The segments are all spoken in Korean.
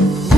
Thank you.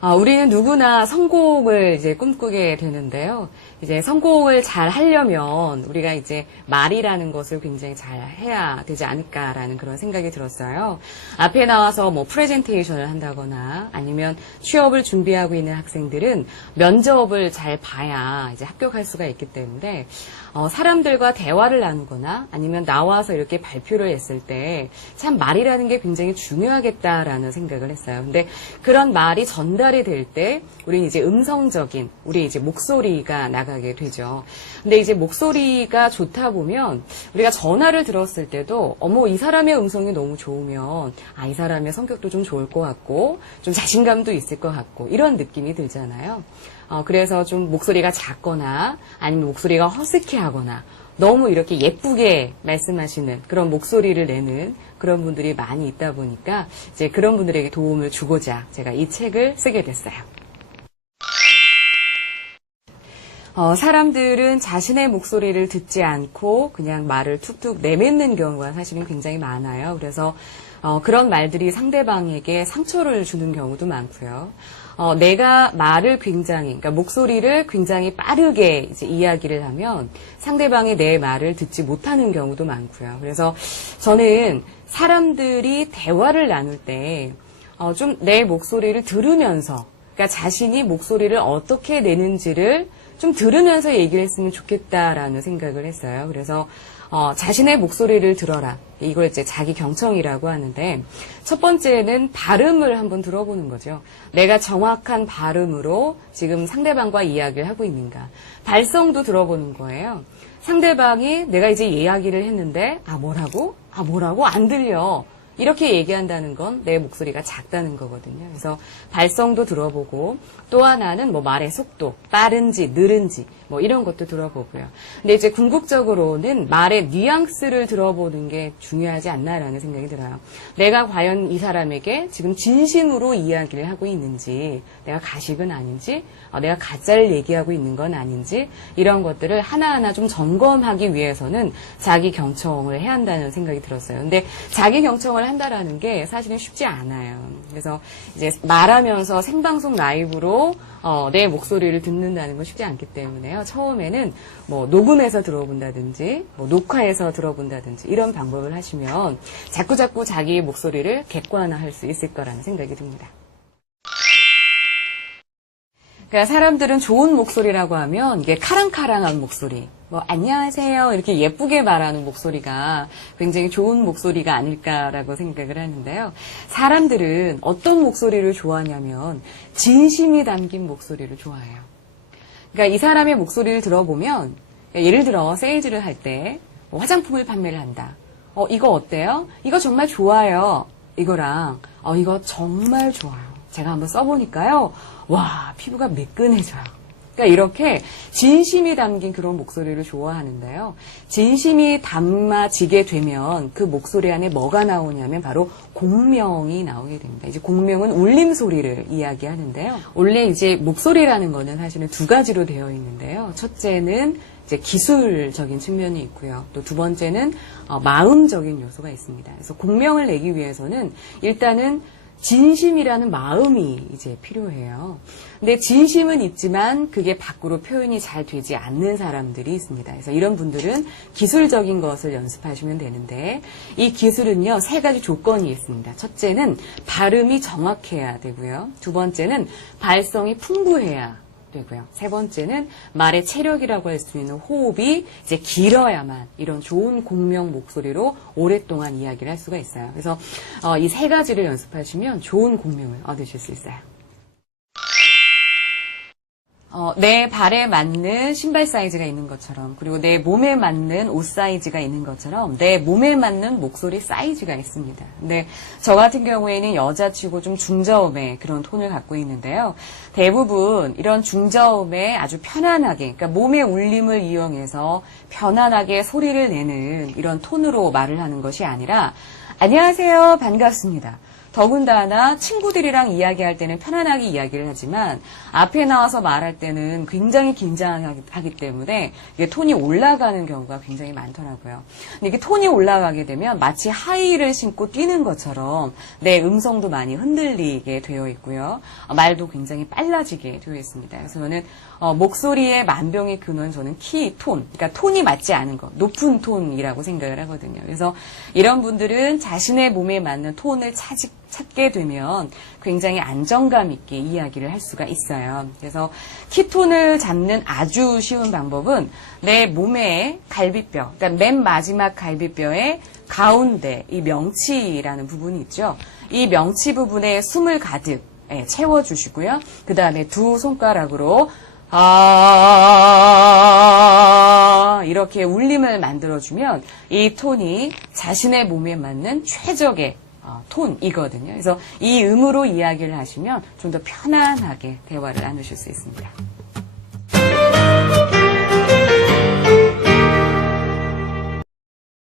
아, 우리는 누구나 성공을 이제 꿈꾸게 되는데요. 이제 성공을 잘 하려면 우리가 이제 말이라는 것을 굉장히 잘 해야 되지 않을까라는 그런 생각이 들었어요. 앞에 나와서 뭐 프레젠테이션을 한다거나 아니면 취업을 준비하고 있는 학생들은 면접을 잘 봐야 이제 합격할 수가 있기 때문에 어, 사람들과 대화를 나누거나 아니면 나와서 이렇게 발표를 했을 때 참 말이라는 게 굉장히 중요하겠다라는 생각을 했어요. 근데 그런 말이 전달 이 될 때 우리는 이제 음성적인 우리 이제 목소리가 나가게 되죠. 근데 이제 목소리가 좋다 보면 우리가 전화를 들었을 때도 어머 이 사람의 음성이 너무 좋으면 아 이 사람의 성격도 좀 좋을 것 같고 좀 자신감도 있을 것 같고 이런 느낌이 들잖아요. 어, 그래서 좀 목소리가 작거나 아니면 목소리가 허스키하거나 너무 이렇게 예쁘게 말씀하시는 그런 목소리를 내는 그런 분들이 많이 있다 보니까 이제 그런 분들에게 도움을 주고자 제가 이 책을 쓰게 됐어요. 어, 사람들은 자신의 목소리를 듣지 않고 그냥 말을 툭툭 내뱉는 경우가 사실은 굉장히 많아요. 그래서 어, 그런 말들이 상대방에게 상처를 주는 경우도 많고요. 어, 내가 말을 굉장히, 그러니까 목소리를 굉장히 빠르게 이제 이야기를 하면 상대방이 내 말을 듣지 못하는 경우도 많고요. 그래서 저는 사람들이 대화를 나눌 때, 어, 좀 내 목소리를 들으면서, 그러니까 자신이 목소리를 어떻게 내는지를 좀 들으면서 얘기를 했으면 좋겠다라는 생각을 했어요. 그래서 어, 자신의 목소리를 들어라. 이걸 이제 자기 경청이라고 하는데 첫 번째는 발음을 한번 들어보는 거죠. 내가 정확한 발음으로 지금 상대방과 이야기를 하고 있는가. 발성도 들어보는 거예요. 상대방이 내가 이제 이야기를 했는데 아 뭐라고? 아 뭐라고? 안 들려. 이렇게 얘기한다는 건 내 목소리가 작다는 거거든요. 그래서 발성도 들어보고 또 하나는 뭐 말의 속도, 빠른지, 느른지 뭐 이런 것도 들어보고요. 근데 이제 궁극적으로는 말의 뉘앙스를 들어보는 게 중요하지 않나라는 생각이 들어요. 내가 과연 이 사람에게 지금 진심으로 이야기를 하고 있는지, 내가 가식은 아닌지, 어, 내가 가짜를 얘기하고 있는 건 아닌지 이런 것들을 하나하나 좀 점검하기 위해서는 자기 경청을 해야 한다는 생각이 들었어요. 근데 자기 경청을 한다라는 게 사실은 쉽지 않아요. 그래서 이제 말하면서 생방송 라이브로 어, 내 목소리를 듣는다는 건 쉽지 않기 때문에요. 처음에는 뭐 녹음해서 들어본다든지 뭐 녹화해서 들어본다든지 이런 방법을 하시면 자꾸자꾸 자기 목소리를 객관화할 수 있을 거라는 생각이 듭니다. 그러니까 사람들은 좋은 목소리라고 하면 이게 카랑카랑한 목소리, 뭐 안녕하세요 이렇게 예쁘게 말하는 목소리가 굉장히 좋은 목소리가 아닐까라고 생각을 하는데요. 사람들은 어떤 목소리를 좋아하냐면 진심이 담긴 목소리를 좋아해요. 그러니까 이 사람의 목소리를 들어보면 예를 들어 세일즈를 할 때 화장품을 판매를 한다. 어 이거 어때요? 이거 정말 좋아요. 이거랑 어 이거 정말 좋아요. 제가 한번 써보니까요. 와 피부가 매끈해져요. 그러니까 이렇게 진심이 담긴 그런 목소리를 좋아하는데요. 진심이 담아지게 되면 그 목소리 안에 뭐가 나오냐면 바로 공명이 나오게 됩니다. 이제 공명은 울림 소리를 이야기하는데요. 원래 이제 목소리라는 거는 사실은 두 가지로 되어 있는데요. 첫째는 이제 기술적인 측면이 있고요. 또 두 번째는 어, 마음적인 요소가 있습니다. 그래서 공명을 내기 위해서는 일단은 진심이라는 마음이 이제 필요해요. 근데 진심은 있지만 그게 밖으로 표현이 잘 되지 않는 사람들이 있습니다. 그래서 이런 분들은 기술적인 것을 연습하시면 되는데 이 기술은요 세 가지 조건이 있습니다. 첫째는 발음이 정확해야 되고요. 두 번째는 발성이 풍부해야 되고요. 세 번째는 말의 체력이라고 할 수 있는 호흡이 이제 길어야만 이런 좋은 공명 목소리로 오랫동안 이야기를 할 수가 있어요. 그래서 어, 이 세 가지를 연습하시면 좋은 공명을 얻으실 수 있어요. 어, 내 발에 맞는 신발 사이즈가 있는 것처럼, 그리고 내 몸에 맞는 옷 사이즈가 있는 것처럼, 내 몸에 맞는 목소리 사이즈가 있습니다. 근데 저 같은 경우에는 여자치고 좀 중저음의 그런 톤을 갖고 있는데요. 대부분 이런 중저음에 아주 편안하게, 그러니까 몸의 울림을 이용해서 편안하게 소리를 내는 이런 톤으로 말을 하는 것이 아니라, 안녕하세요. 반갑습니다. 더군다나 친구들이랑 이야기할 때는 편안하게 이야기를 하지만 앞에 나와서 말할 때는 굉장히 긴장하기 때문에 이게 톤이 올라가는 경우가 굉장히 많더라고요. 근데 이게 톤이 올라가게 되면 마치 하이를 신고 뛰는 것처럼 내 음성도 많이 흔들리게 되어 있고요. 어, 말도 굉장히 빨라지게 되어 있습니다. 그래서 저는 어, 목소리의 만병의 근원 저는 키, 톤, 그러니까 톤이 맞지 않은 것, 높은 톤이라고 생각을 하거든요. 그래서 이런 분들은 자신의 몸에 맞는 톤을 찾, 찾게 되면 굉장히 안정감 있게 이야기를 할 수가 있어요. 그래서 키톤을 잡는 아주 쉬운 방법은 내 몸의 갈비뼈, 그러니까 맨 마지막 갈비뼈의 가운데 이 명치라는 부분이 있죠. 이 명치 부분에 숨을 가득 예, 채워주시고요. 그 다음에 두 손가락으로 아 이렇게 울림을 만들어주면 이 톤이 자신의 몸에 맞는 최적의 어, 톤이거든요. 그래서 이 음으로 이야기를 하시면 좀 더 편안하게 대화를 나누실 수 있습니다.